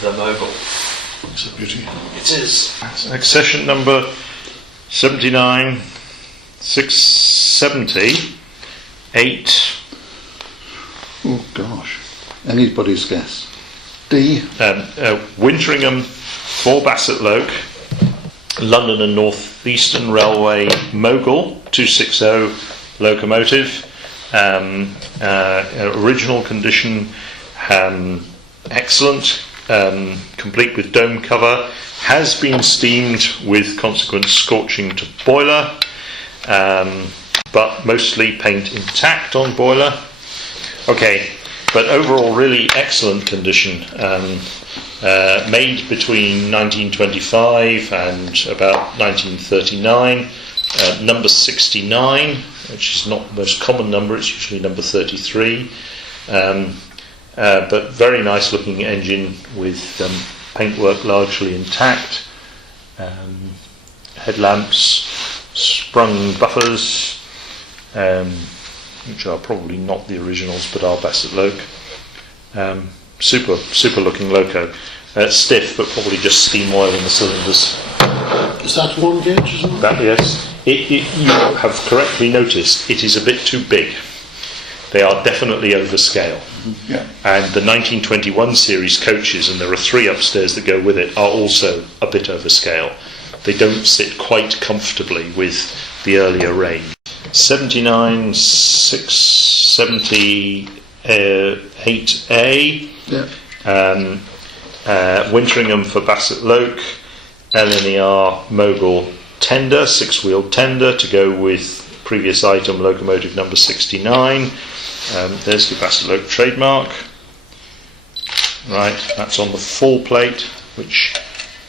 the Mogul. It's a beauty. It is. Accession number 79,670, Oh gosh. Anybody's guess. D. Winteringham for Bassette-Lowke, London and North Eastern Railway Mogul 260 locomotive, original condition, excellent, complete with dome cover, has been steamed with consequent scorching to boiler, but mostly paint intact on boiler. Okay, but overall really excellent condition. Made between 1925 and about 1939. Number 69, which is not the most common number, it's usually number 33. But very nice looking engine with paintwork largely intact. Headlamps, sprung buffers, which are probably not the originals but are Bassette-Lowke. Super looking loco. Stiff, but probably just steam oil in the cylinders. Is that one gauge, isn't it? That, yes. You have correctly noticed it is a bit too big. They are definitely overscale. Yeah. And the 1921 series coaches, and there are 3 upstairs that go with it, are also a bit overscale. They don't sit quite comfortably with the earlier range. 79,678A. Yeah. Winteringham for Bassette-Lowke, LNER Mogul tender, 6-wheel tender to go with previous item locomotive number 69. There's the Bassette-Lowke trademark. Right, that's on the full plate, which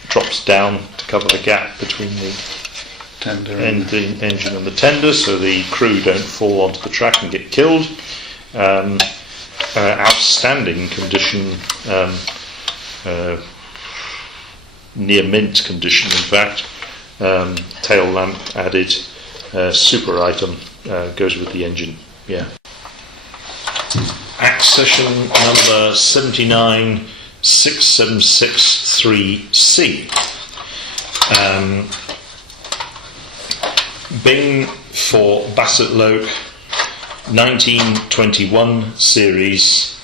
drops down to cover the gap between the Tender and the engine and the tender, so the crew don't fall onto the track and get killed. Outstanding condition, near mint condition in fact. Tail lamp added, super item, goes with the engine. Yeah. Accession number 79,676-3C. Bing for Bassette-Lowke, 1921 series,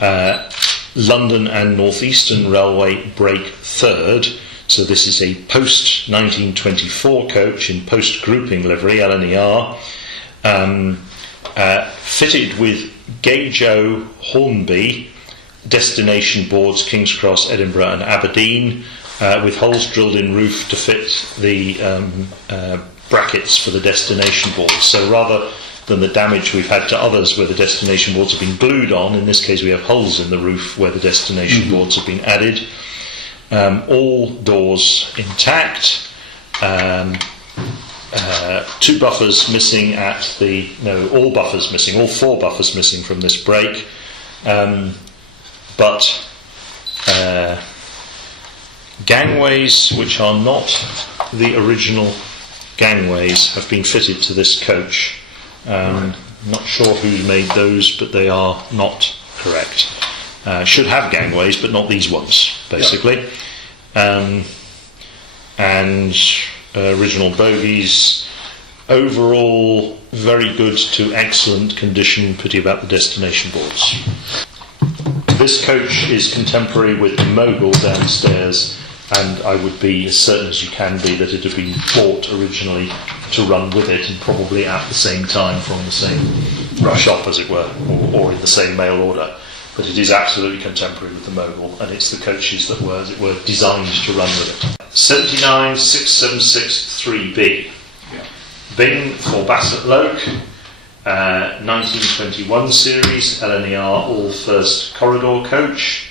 London and North Eastern Railway brake third. So this is a post 1924 coach in post grouping livery, LNER, fitted with Gauge O Hornby destination boards, King's Cross, Edinburgh and Aberdeen, with holes drilled in roof to fit the brackets for the destination boards. So rather than the damage we've had to others where the destination boards have been glued on, in this case we have holes in the roof where the destination boards have been added. All doors intact. 2 buffers missing at the... No, all buffers missing, all 4 buffers missing from this brake. But gangways, which are not the original gangways, have been fitted to this coach. Not sure who made those, but they are not correct. Should have gangways, but not these ones, basically. And original bogies. Overall, very good to excellent condition, pity about the destination boards. This coach is contemporary with the Mogul downstairs, and I would be as certain as you can be that it had been bought originally to run with it, and probably at the same time from the same shop, as it were, or in the same mail order. But it is absolutely contemporary with the Mogul, and it's the coaches that were, as it were, designed to run with it. 79,676-3B. Yeah. Bing for Bassette-Lowke, 1921 series, LNER all first corridor coach,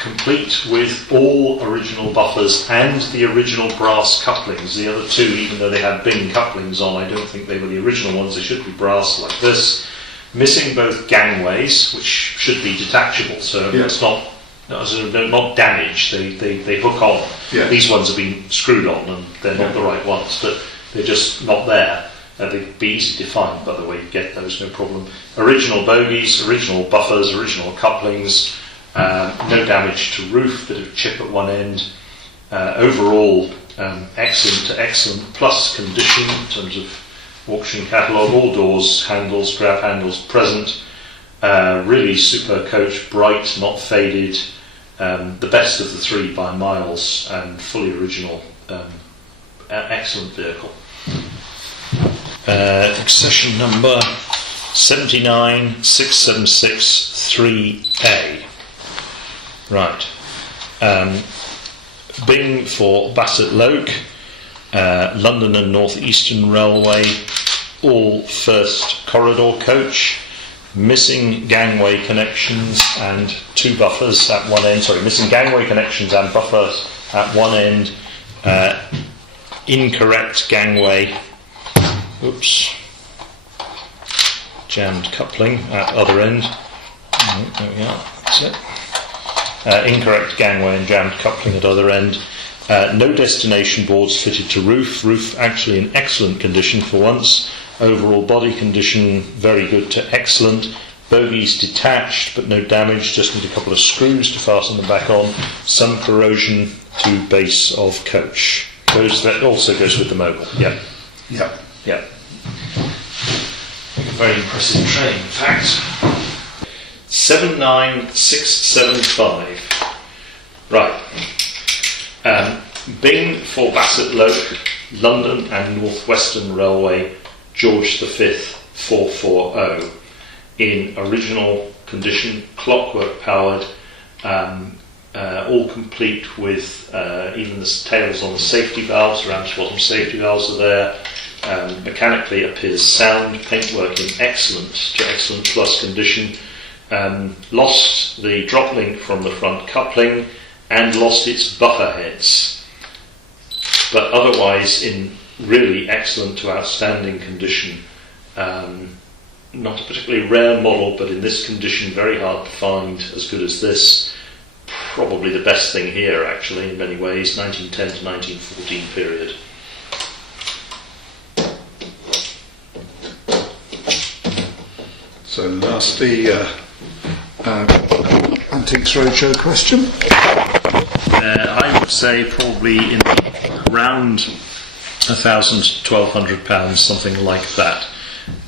complete with all original buffers and the original brass couplings. The other 2, even though they had Bing couplings on, I don't think they were the original ones. They should be brass like this. Missing both gangways, which should be detachable, so it's not damaged. They hook on. Yeah. These ones have been screwed on, and they're not the right ones, but they're just not there. They'd be easy to find, by the way. You get those, no problem. Original bogies, original buffers, original couplings, No damage to roof, bit of chip at one end. Overall, excellent to excellent plus condition in terms of auction catalogue. All doors, handles, grab handles present. Really super coach, bright, not faded. The best of the three by miles, and fully original. Excellent vehicle. Accession number 79676-3A. Right. Bing for Bassette-Lowke, London and North Eastern Railway, all first corridor coach, missing gangway connections and two buffers at one end. Sorry, missing gangway connections and buffers at one end. Incorrect gangway. Oops. Jammed coupling at other end. There we are. That's it. Incorrect gangway and jammed coupling at other end. No destination boards fitted to roof. Roof actually in excellent condition for once. Overall body condition very good to excellent. Bogies detached but no damage, just need a couple of screws to fasten them back on. Some corrosion to base of coach. That also goes with the mogul. Yeah. Yeah. Yeah. Very impressive train, in fact. 79675. Right. Bing for Bassette-Lowke, London and North Western Railway, George V 440. In original condition, clockwork powered, all complete with even the tails on the safety valves, around the bottom safety valves are there. Mechanically appears sound, paintwork in excellent to excellent plus condition. Lost the drop link from the front coupling and lost its buffer heads, but otherwise in really excellent to outstanding condition. Not a particularly rare model, but in this condition very hard to find as good as this. Probably the best thing here actually in many ways, 1910 to 1914 period. So that's the Antiques Roadshow question. I would say probably in around £1,000 to £1,200, something like that,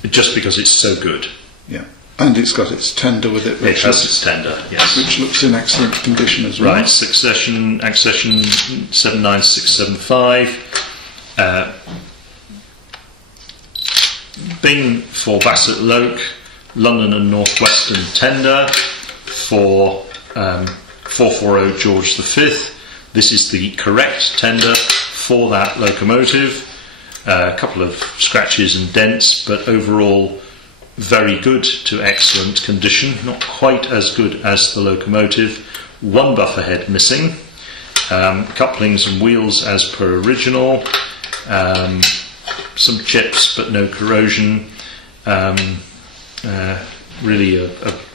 just because it's so good. Yeah, and it's got its tender with it. It has its tender, yes. Which looks in excellent condition as well. Right, accession 79675. Bing for Bassette-Lowke, London and North Western tender for 440 George V. This is the correct tender for that locomotive. A couple of scratches and dents, but overall very good to excellent condition. Not quite as good as the locomotive. One buffer head missing. Couplings and wheels as per original. Some chips but no corrosion. Really a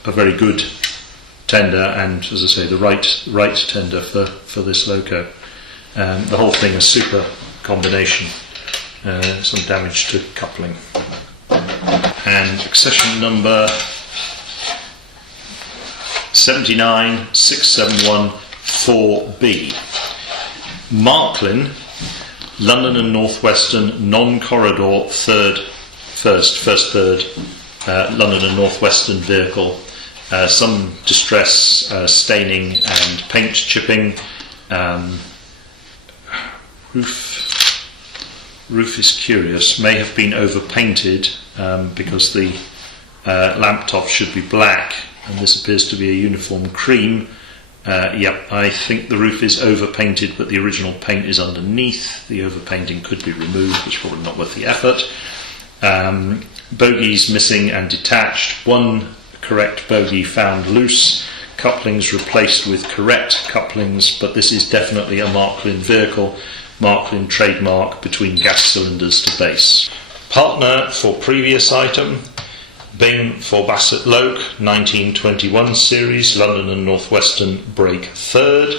very good tender, and as I say, the right tender for this loco. The whole thing a super combination. Some damage to coupling. And accession number 79671-4B. Marklin, London and North Western non-corridor first third London and North Western vehicle. Some distress, staining and paint chipping. Roof is curious, may have been overpainted because the lamp top should be black and this appears to be a uniform cream. Yep, I think the roof is overpainted, but the original paint is underneath. The overpainting could be removed, which is probably not worth the effort. Bogies missing and detached. One correct bogie found loose. Couplings replaced with correct couplings, but this is definitely a Marklin vehicle. Marklin trademark between gas cylinders to base. Partner for previous item. Bing for Bassette-Lowke, 1921 series, London and North Western brake third.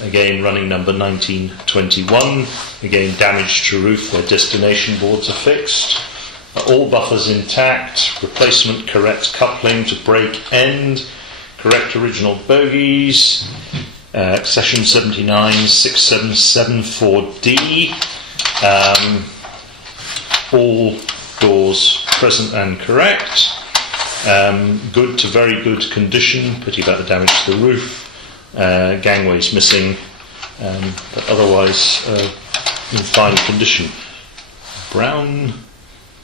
Again running number 1921. Again damage to roof where destination boards are fixed. All buffers intact. Replacement correct coupling to brake end. correct original bogies, accession 79 677 4D, all doors present and correct, good to very good condition, pity about the damage to the roof, gangways missing, but otherwise in fine condition. Brown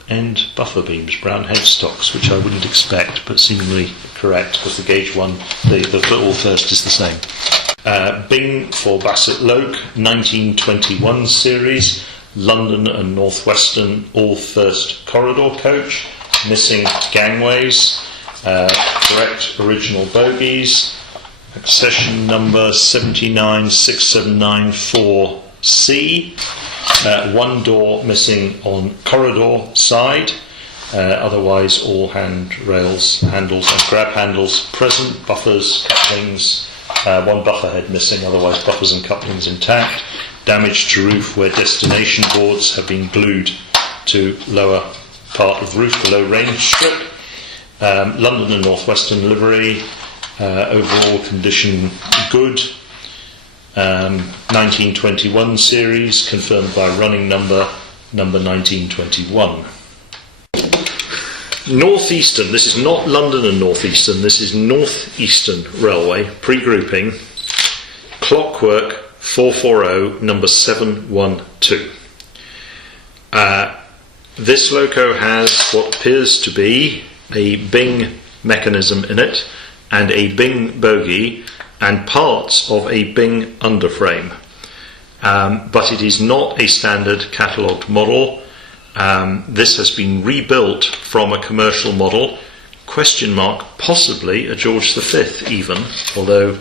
end buffer beams, brown headstocks, which I wouldn't expect, but seemingly correct because the gauge one, the all first is the same. Bing for Bassette-Lowke, 1921 series, London and North Western all first corridor coach, missing gangways, correct original bogies, accession number 79679 4C, one door missing on corridor side, otherwise all handles and grab handles present, buffers, couplings, one buffer head missing, otherwise buffers and couplings intact, damage to roof where destination boards have been glued to lower part of roof below range strip, London and North Western livery, overall condition good, 1921 series, confirmed by running number 1921. Northeastern, this is not London and Northeastern, this is Northeastern Railway, pre-grouping, Clockwork 440, number 712. This loco has what appears to be a Bing mechanism in it, and a Bing bogie, and parts of a Bing underframe. But it is not a standard catalogued model. This has been rebuilt from a commercial model, possibly a George V even, although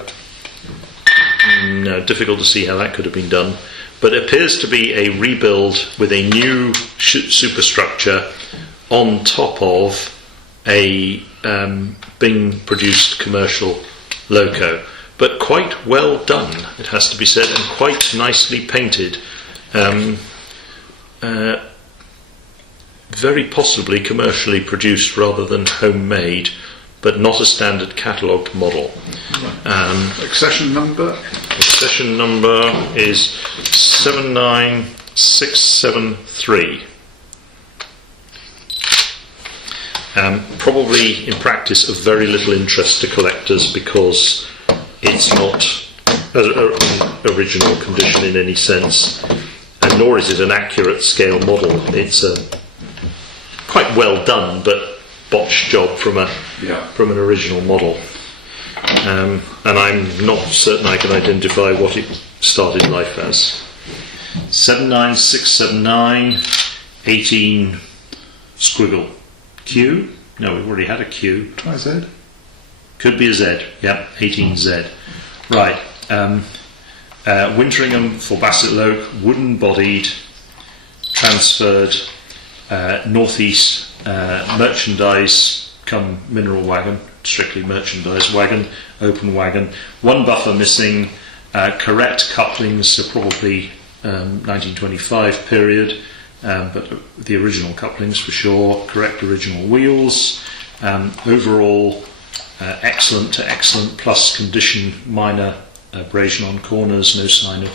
difficult to see how that could have been done. But it appears to be a rebuild with a new superstructure on top of a Bing produced commercial loco. But quite well done, it has to be said, and quite nicely painted. Very possibly commercially produced rather than homemade, but not a standard catalogued model. Accession number? Accession number is 79673. Probably in practice of very little interest to collectors because it's not an original condition in any sense, and nor is it an accurate scale model. It's a quite well done but botched job from an original model, and I'm not certain I can identify what it started life as. 79679 18 squiggle Q. No, we've already had a Q. Try Z. Could be a Z. Yep, 18Z. Right. Winteringham for Bassette-Lowke, wooden bodied, transferred, northeast merchandise come mineral wagon, strictly merchandise wagon, open wagon, one buffer missing, correct couplings, so probably 1925 period, but the original couplings for sure, correct original wheels, overall excellent to excellent plus condition, minor abrasion on corners, no sign of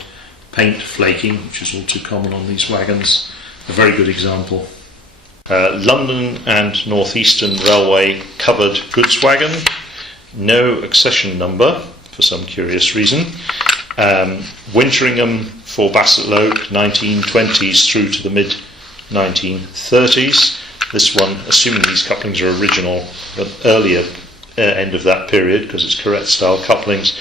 paint flaking, which is all too common on these wagons, a very good example. London and North Eastern Railway covered goods wagon, no accession number for some curious reason. Winteringham for Bassette-Lowke, 1920s through to the mid 1930s. This one, assuming these couplings are original, but earlier end of that period because it's correct style couplings.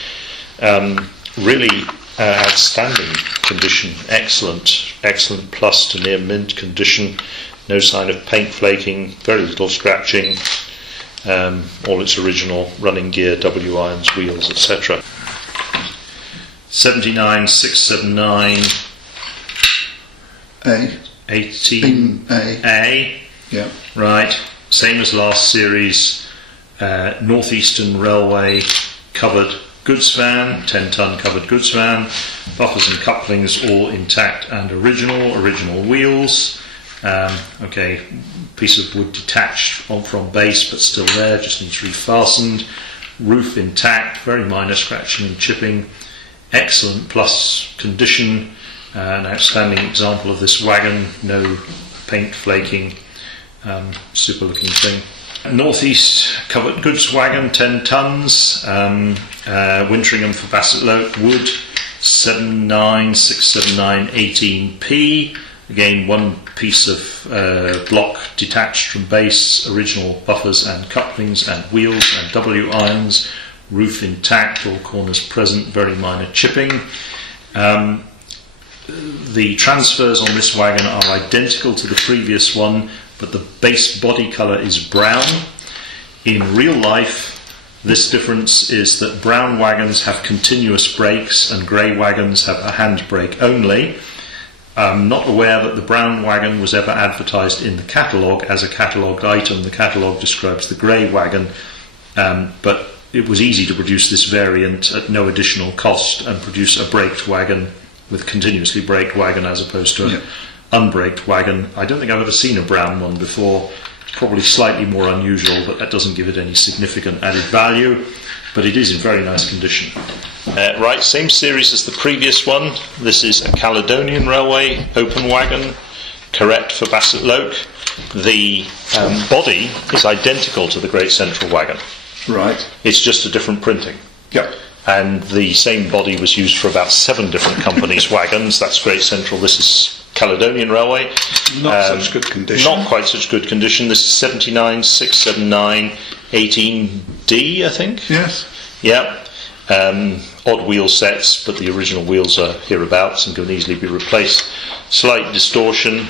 Really outstanding condition, excellent plus to near mint condition. No sign of paint flaking, very little scratching, all its original running gear, W-irons, wheels, etc. 79679 A. 18 A. Yeah. Right, same as last series. Northeastern Railway covered goods van, 10-ton covered goods van, buffers and couplings all intact and original wheels. Piece of wood detached from base but still there, just needs refastened. roof intact, very minor scratching and chipping, excellent plus condition, an outstanding example of this wagon, no paint flaking, super looking thing. Northeast covered goods wagon, 10 tons, Wintringham for Bassette-Lowke, wood, 79679 18p. Again, one piece of block detached from base, original buffers and couplings and wheels and W irons, roof intact, all corners present, very minor chipping. The transfers on this wagon are identical to the previous one, but the base body colour is brown. In real life, this difference is that brown wagons have continuous brakes and grey wagons have a hand brake only. I'm not aware that the brown wagon was ever advertised in the catalogue as a catalogued item. The catalogue describes the grey wagon, but it was easy to produce this variant at no additional cost and produce a braked wagon with continuously braked wagon as opposed to an unbraked wagon. I don't think I've ever seen a brown one before. It's probably slightly more unusual, but that doesn't give it any significant added value, but it is in very nice condition. Right, same series as the previous one. This is a Caledonian Railway open wagon, Correct for Bassette-Lowke. The body is identical to the Great Central wagon. Right. It's just a different printing. Yep. And the same body was used for about 7 different companies' wagons. That's Great Central. This is Caledonian Railway. Not such good condition. Not quite such good condition. This is 79679 18D, I think. Yes. Yeah. Odd wheel sets, but the original wheels are hereabouts and can easily be replaced. Slight distortion.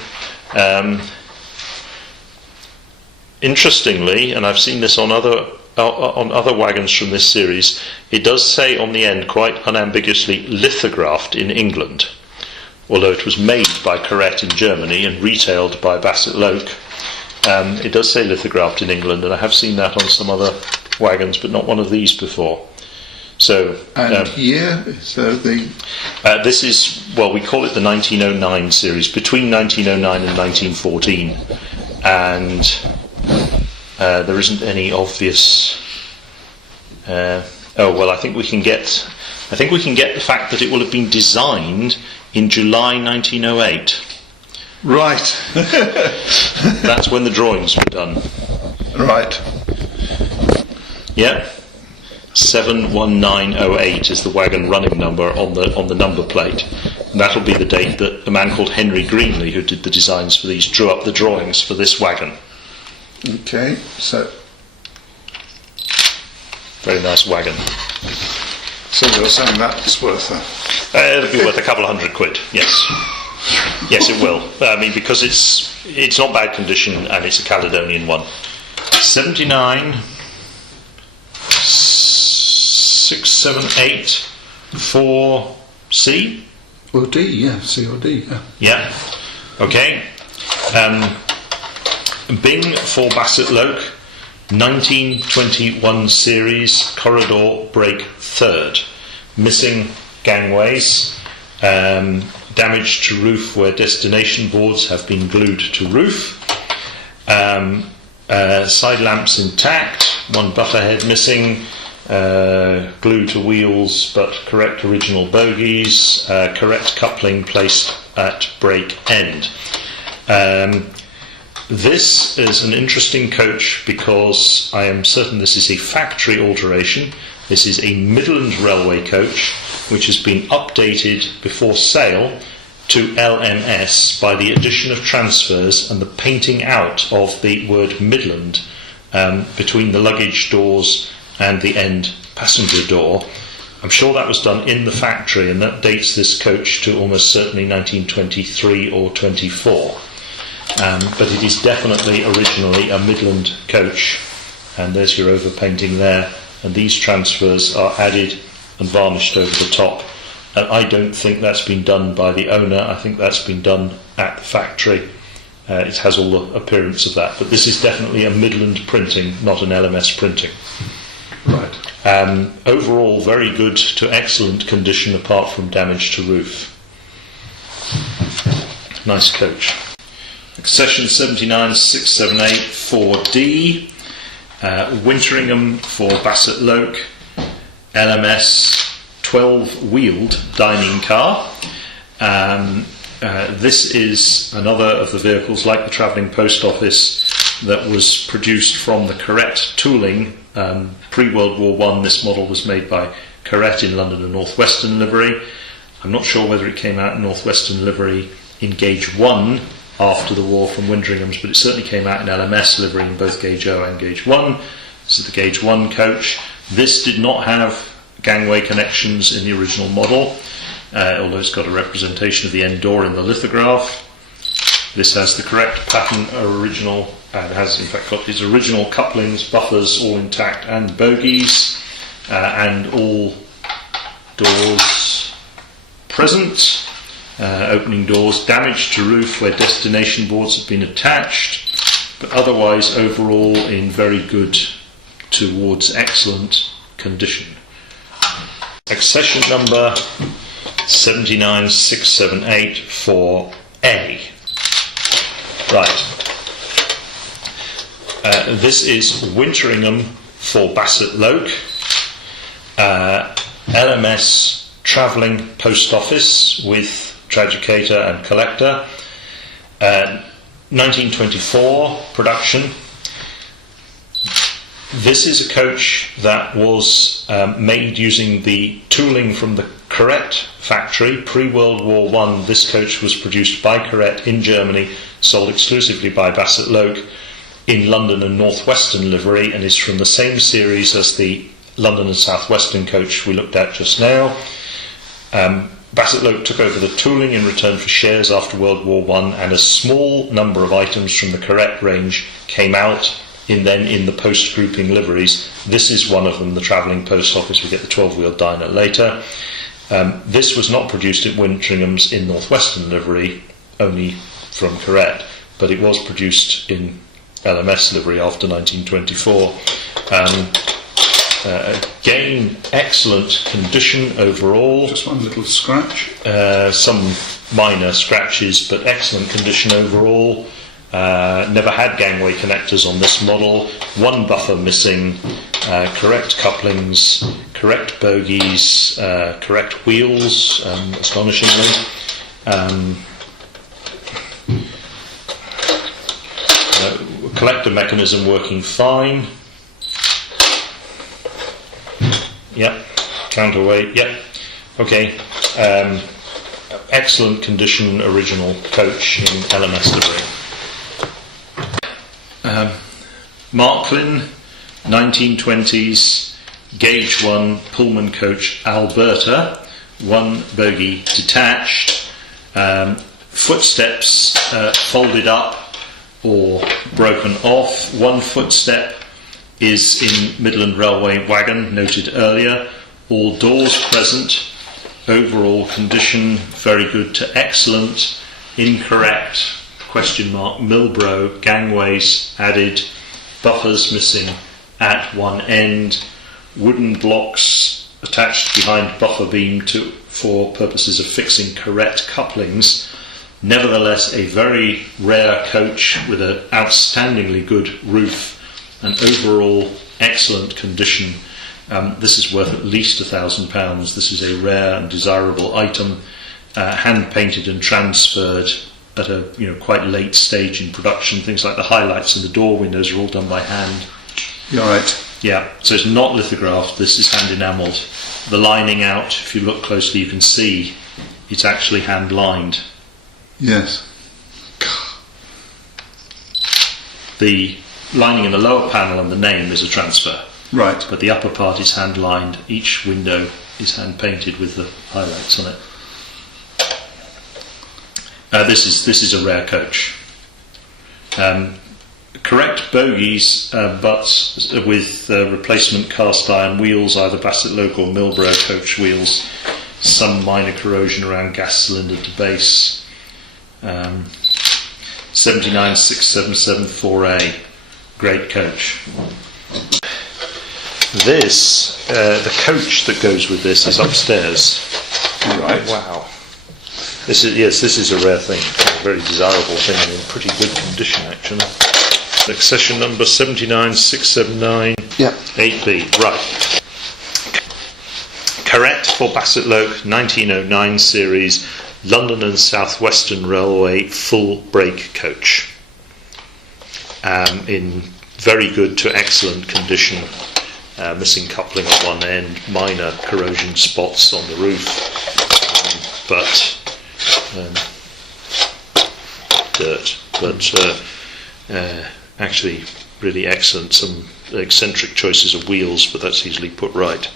Interestingly, and I've seen this on other wagons from this series, it does say on the end quite unambiguously lithographed in England, although it was made by Correct in Germany and retailed by Bassette-Lowke. It does say lithographed in England, and I have seen that on some other wagons, but not one of these before. So, this is, well, we call it the 1909 series, between 1909 and 1914, and there isn't any obvious. I think we can get the fact that it will have been designed in July 1908. Right. That's when the drawings were done. Right. Yeah. 71908 is the wagon running number on the number plate, and that'll be the date that a man called Henry Greenley, who did the designs for these, drew up the drawings for this wagon. Okay, so very nice wagon. So you're saying that's worth it'll be worth a couple of £100. Yes, yes, it will. I mean, because it's not bad condition and it's a Caledonian one. 79678 4C. Or D, yeah, C or D, yeah. Yeah. Okay. Bing for Bassette-Lowke, 1921 series, corridor brake third. Missing gangways, damage to roof where destination boards have been glued to roof, side lamps intact, one buffer head missing, glue to wheels but correct original bogies, correct coupling placed at brake end. This is an interesting coach because I am certain this is a factory alteration. This is a Midland Railway coach which has been updated before sale to LMS by the addition of transfers and the painting out of the word Midland between the luggage doors and the end passenger door. I'm sure that was done in the factory, and that dates this coach to almost certainly 1923 or 24. But it is definitely originally a Midland coach, and there's your overpainting there, and these transfers are added and varnished over the top, and I don't think that's been done by the owner. I think that's been done at the factory. It has all the appearance of that, but this is definitely a Midland printing, not an LMS printing. Right. Overall very good to excellent condition apart from damage to roof. Nice coach. Accession 79678 4D. Winteringham for Bassette-Lowke, LMS 12-wheeled dining car. This is another of the vehicles, like the travelling post office, that was produced from the correct tooling. Pre-World War I, this model was made by Corrette in London and North Western livery. I'm not sure whether it came out in North Western livery in Gauge 1 after the war from Winteringham's, but it certainly came out in LMS livery in both Gauge 0 and Gauge 1. This is the Gauge 1 coach. This did not have gangway connections in the original model, although it's got a representation of the end door in the lithograph. This has the correct pattern original, and has in fact got its original couplings, buffers all intact, and bogies, and all doors present. Opening doors, damage to roof where destination boards have been attached, but otherwise overall in very good towards excellent condition. Accession number 79678 for A. Right. This is Winteringham for Bassette-Lowke, LMS travelling post office with tragicator and collector, 1924 production. This is a coach that was made using the tooling from the Corrette factory. Pre-World War I, this coach was produced by Corrette in Germany, sold exclusively by Bassette-Lowke in London and North Western livery, and is from the same series as the London and South Western coach we looked at just now. Bassette-Lowke took over the tooling in return for shares after World War I, and a small number of items from the Corrette range came out in the post-grouping liveries. This is one of them, the travelling post office. We get the 12-wheel diner later. This was not produced at Winteringham's in North Western livery, only from Corrette, but it was produced in LMS livery after 1924. Again, excellent condition overall. Just one little scratch. Some minor scratches, but excellent condition overall. Never had gangway connectors on this model. One buffer missing. Correct couplings, correct bogies, correct wheels, astonishingly. Collector mechanism working fine. Yep. Counterweight. Yep. Okay. Excellent condition original coach in LMS livery. Marklin, 1920s, Gauge 1 Pullman coach Alberta, one bogie detached, footsteps folded up or broken off. One footstep is in Midland Railway wagon, noted earlier. All doors present. Overall condition very good to excellent. Incorrect, question mark, Milbro, gangways added, buffers missing at one end, wooden blocks attached behind buffer beam for purposes of fixing correct couplings. Nevertheless, a very rare coach with an outstandingly good roof and overall excellent condition. This is worth at least £1,000. This is a rare and desirable item, hand painted and transferred at a quite late stage in production. Things like the highlights and the door windows are all done by hand. You're right. Yeah, so it's not lithographed, this is hand enamelled. The lining out, if you look closely, you can see it's actually hand lined. Yes. The lining in the lower panel and the name is a transfer. Right. But the upper part is hand lined. Each window is hand painted with the highlights on it. This is a rare coach. Correct bogies, but with replacement cast iron wheels, either Bassette-Lowke or Milbro coach wheels. Some minor corrosion around gas cylinder to base. 79677-4A, great coach. This, the coach that goes with this is upstairs. Right. Wow. This is a rare thing, a very desirable thing, and in pretty good condition actually. Accession number 79679. Yeah. 8B. Right. Correct for Bassette-Lowke 1909 series London and South Western Railway full brake coach. In very good to excellent condition. Missing coupling at one end, minor corrosion spots on the roof, but dirt. But actually, really excellent. Some eccentric choices of wheels, but that's easily put right.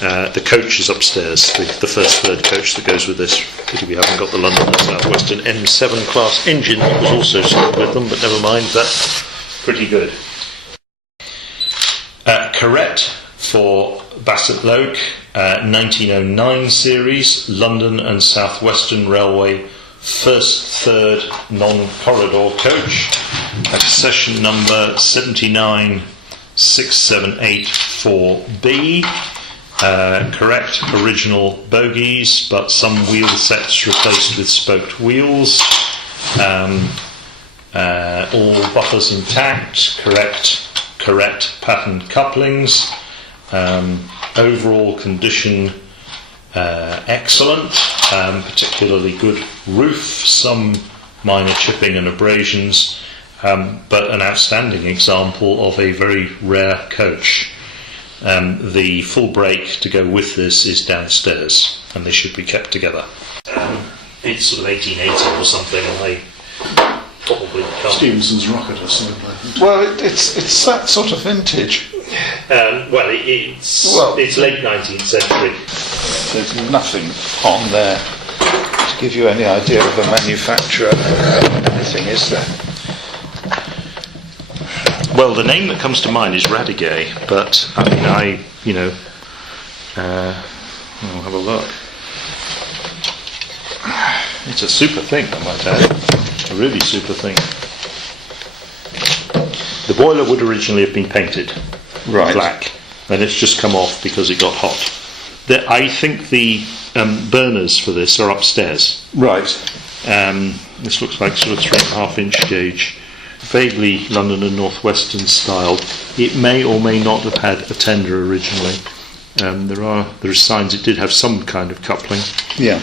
The coach is upstairs, the first third coach that goes with this. If you haven't got the London and South Western M7 class engine, that was also sold with them, but never mind, that's pretty good. Correct for Bassette-Lowke 1909 series London and South Western Railway first third non-corridor coach. Accession number 79678-4B. Correct original bogies, but some wheel sets replaced with spoked wheels. All buffers intact. Correct patterned couplings. Overall condition excellent. Particularly good roof. Some minor chipping and abrasions, but an outstanding example of a very rare coach. The full brake to go with this is downstairs, and they should be kept together. It's sort of 1880 or something, and they probably can't. Stevenson's rocket or something. Well, it's that sort of vintage. It's late 19th century. There's nothing on there to give you any idea of a manufacturer and everything, is there? Well, the name that comes to mind is Radigay, but I'll have a look. It's a super thing, I might add. A really super thing. The boiler would originally have been painted black, and it's just come off because it got hot. I think the burners for this are upstairs. Right. This looks like sort of 3.5 inch gauge. Vaguely London and North Western style. It may or may not have had a tender originally. There are signs it did have some kind of coupling. Yeah.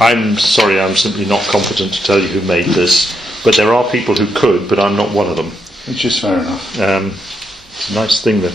I'm sorry, I'm simply not competent to tell you who made this, but there are people who could, but I'm not one of them. Which is fair enough. It's a nice thing that